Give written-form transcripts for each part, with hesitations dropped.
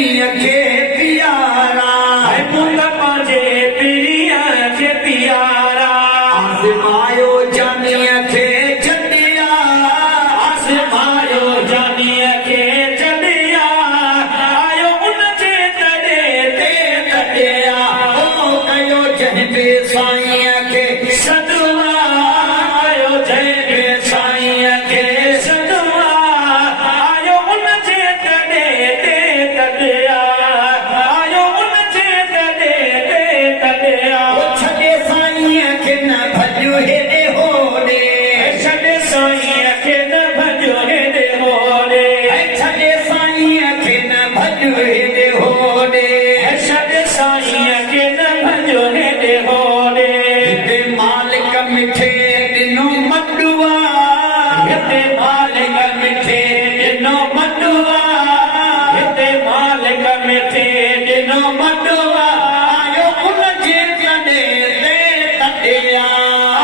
खे प्यारा पुत पंहिंजे पीअ खे प्यारा आज़मायो जानीअ खे छॾिया आज़मायो जानीअ खे छॾिया आयो उन जे दॾे ते तॾिया ओ कयो जंहिं साईंअ खे सदमा आयो जंहिं साईंअ खे सदमा आयो उन जे दॾे ते तॾिया आयो उन जे दॾे ते तॾिया छॾे साईंअ खे न भॼो हेॾे होॾे छॾे साईंअ खे न भॼो हेॾे होॾे छॾे साईंअ खे न भॼो हेॾे होॾे छॾे साईंअ खे न भॼो हेॾे होॾे हिते मालिक मिठे ॾिनो मटुआ हिते मालिक मिठे ॾिनो मटुआ हिते मालिक मिठे ॾिनो मटुआ आयो उन जे दॾे ते तॾिया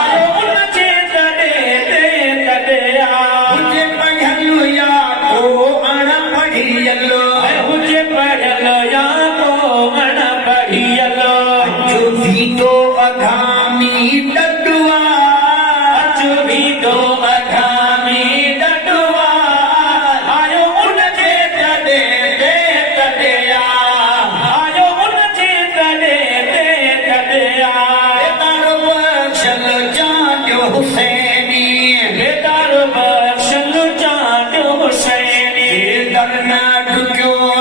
आयो उन जे दॾे ते तॾिया हुजे पढ़ियलु या को अणपढ़ियल हुजे पढ़ियल या को अणपढ़ियल जो बीठो अघामी डॾुआ अचु बीठो अघामी डॾुआ आयो उन जे दॾे ते तॾिया आयो उन जे दॾे ते तॾिया बेदार बख्शल जानियो हुसैनी बेदार बख्शल जानियो हुसैनी दर न ढुकियो